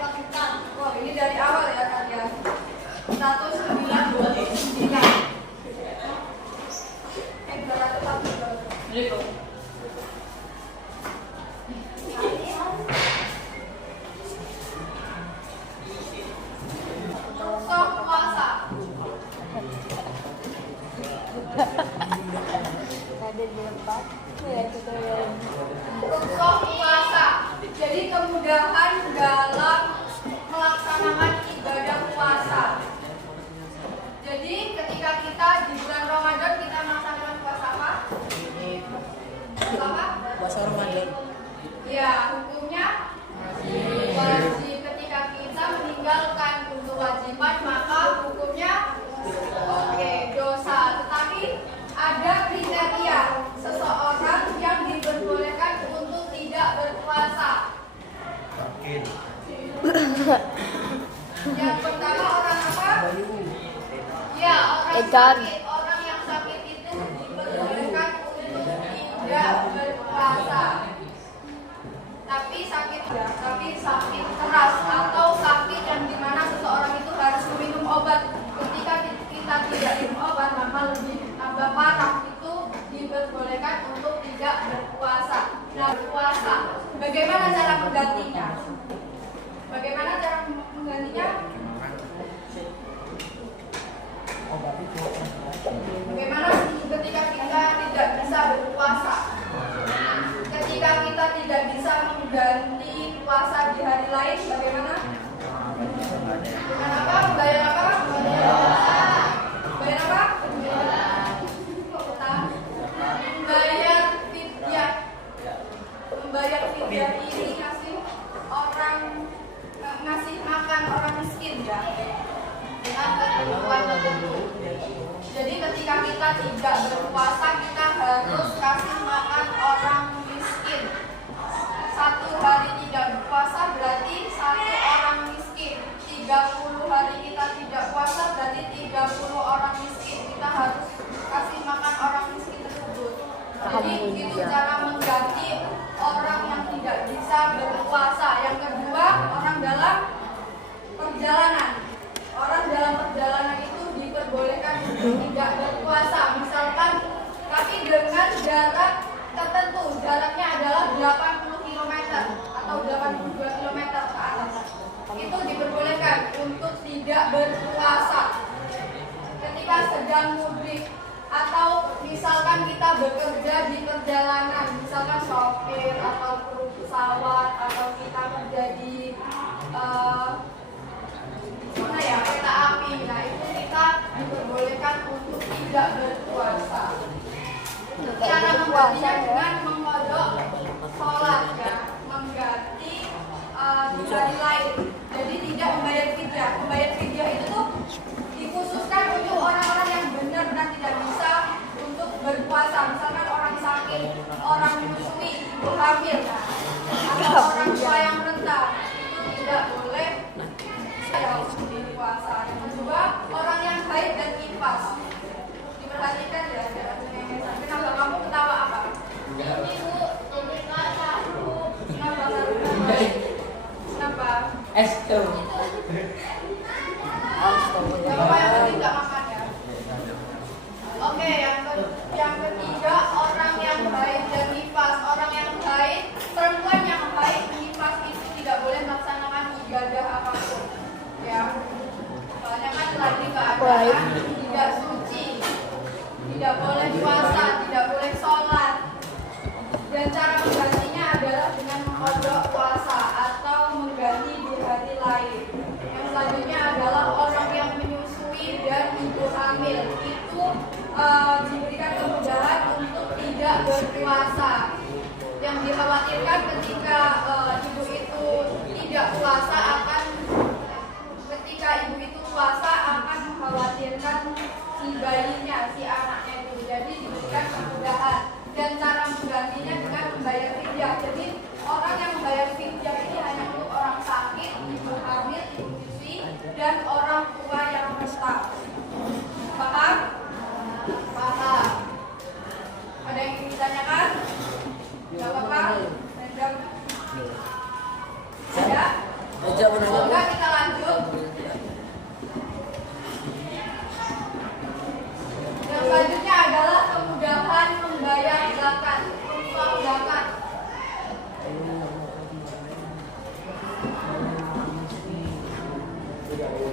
pasukan. Oh, ini dari awal ya kalian. 1929. 240. Sok puasa. Sok puasa. Jadi kemudahan dalam melaksanakan ibadah puasa. Jadi ketika kita di bulan Ramadan kita melaksanakan puasa apa? Puasa apa? Puasa Ramadan. Ya, hukumnya wajib. Ketika kita meninggalkan untuk kewajiban maka hukumnya dosa. Tetapi ada kriteria seseorang yang diperbolehkan untuk tidak berpuasa. Yang pertama orang apa? Ya, orang sakit. Orang yang sakit itu diperbolehkan untuk tidak berpuasa. Tapi sakit keras atau sakit yang dimana seseorang itu harus meminum obat. Ketika kita tidak minum obat maka lebih tambah parah, itu diperbolehkan untuk tidak berpuasa. Nah, berpuasa, bagaimana cara menggantinya? Bagaimana cara menggantinya? Bagaimana ketika kita tidak bisa berpuasa? Ketika kita tidak bisa mengganti puasa di hari lain, bagaimana? Dengan apa? Membayar apa? Membayar apa? Membayar fidyah. Membayar fidyah ini ngasih makan orang miskin ya, dengan kebutuhan tertentu. Jadi ketika kita tidak berpuasa kita harus kasih makan orang miskin. 1 hari tidak berpuasa berarti 1 orang miskin. 30 hari kita tidak puasa berarti 30 orang miskin. Kita harus kasih makan orang miskin tersebut. Jadi itu cara mengganti orang yang tidak bisa berpuasa. Yang kedua, orang dalam perjalanan. Orang dalam perjalanan itu diperbolehkan untuk tidak berpuasa. Misalkan, tapi dengan jarak tertentu. Jaraknya adalah 80 km atau 82 km ke atas. Itu diperbolehkan untuk tidak berpuasa. Ketika sedang mudik atau misalkan kita bekerja di perjalanan, misalkan sopir atau kru pesawat atau kita kerja di kereta api, nah itu kita diperbolehkan untuk tidak berpuasa. Cara menggantinya dengan mengkodok sholat ya, mengganti di hari lain. Jadi tidak membayar fidyah. Membayar fidyah itu tuh dikhususkan untuk orang-orang yang benar-benar tidak bisa untuk berpuasa. Misalkan orang sakit, orang menyusui, ibu hamil, atau orang tua yang renta, itu tidak boleh berpuasa. Yang kedua, orang yang haid dan nifas. Diperhatikan ya. Kenapa kamu ketawa apa? Ibu, kenapa? Esto. Bapak yang tadi nggak makan ya? Oke, yang ketiga orang yang haid dan nifas. Orang yang haid, perempuan yang haid nifas itu tidak boleh melaksanakan ibadah apapun. Ya, soalnya kan lagi keadaan tidak suci, tidak boleh puasa, tidak boleh sholat. Dan cara menggantinya adalah dengan mengkodok puasa atau mengganti di hari lain. Yang selanjutnya adalah orang yang menyusui dan ibu hamil itu diberikan kemudahan untuk tidak berpuasa. Yang dikhawatirkan ketika ibu itu tidak puasa akan mengkhawatirkan si bayinya, si anaknya itu. Jadi diberikan kemudahan. Dan cara menggantinya dengan membayar fidyah. Jadi orang yang membayar fidyah ini hanya untuk orang sakit, ibu hamil, ibu menyusui, dan orang tua yang renta. Paham? Paham. Ada yang ingin ditanyakan? Gak apa-apa.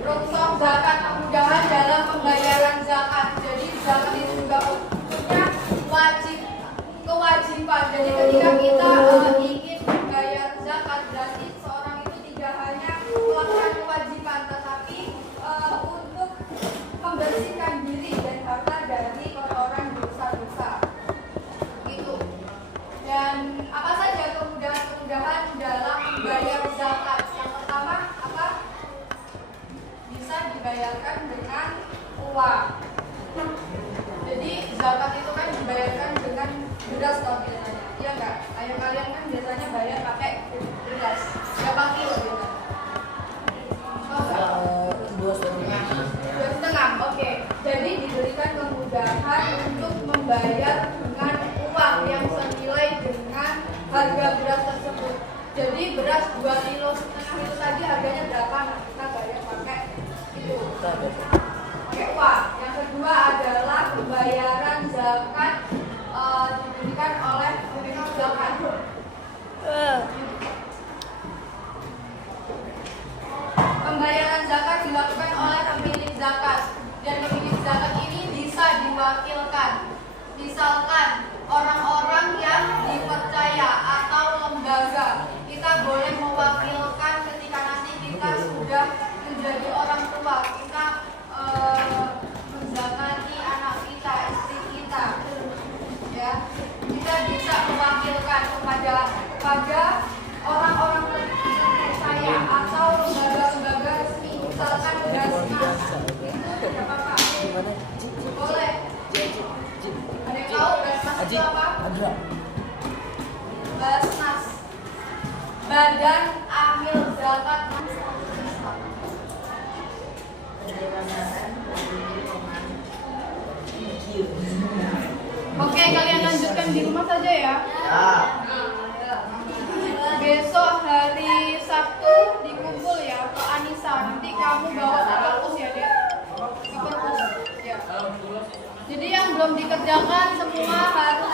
Rukshoh zakat, kemudahan dalam pembayaran zakat. Jadi zakat itu juga punya kewajiban. Jadi ketika kita ingin membayar zakat, berarti seorang itu tidak hanya melakukan kewajiban, tetapi untuk membersihkan diri dan harta dari kotoran dosa-dosa. Gitu. Dan apa saja kemudahan-kemudahan dalam membayar zakat? Yang pertama apa? Bisa dibayarkan dengan uang. Jadi zakat itu kan dibayarkan dengan beras atau biasanya, iya nggak? Ayo kalian kan biasanya bayar pakai beras. Berapa kilo gitu? Dua setengah. Oke. Jadi diberikan kemudahan untuk membayar dengan uang yang senilai dengan harga beras tersebut. Jadi beras 2,5 kilo itu tadi harganya berapa? Nah, kita bayar pakai itu. Pakai uang. Yang kedua adalah pembayaran zakat diberikan oleh pemilik zakat. Pembayaran zakat dilakukan oleh pemilik zakat, dan pemilik zakat ini bisa diwakilkan. Misalkan orang-orang yang dipercaya atau lembaga, kita boleh mewakilkan ketika nanti kita sudah menjadi orang tua, kita menzakati anak kita, istri kita, ya, kita bisa mewakilkan kepada orang-orang terpercaya atau lembaga-lembaga resmi, misalkan Basnas, itu tidak apa-apa, boleh. Ada yang tahu Basnas itu apa? Basnas, Badan Amil Zakat. Oke, kalian lanjutkan di rumah saja ya. Besok hari Sabtu dikumpul ya ke Anissa. Nanti kamu bawa ke perpus ya, Dek. Ke perpus. Ya. Jadi yang belum dikerjakan semua harus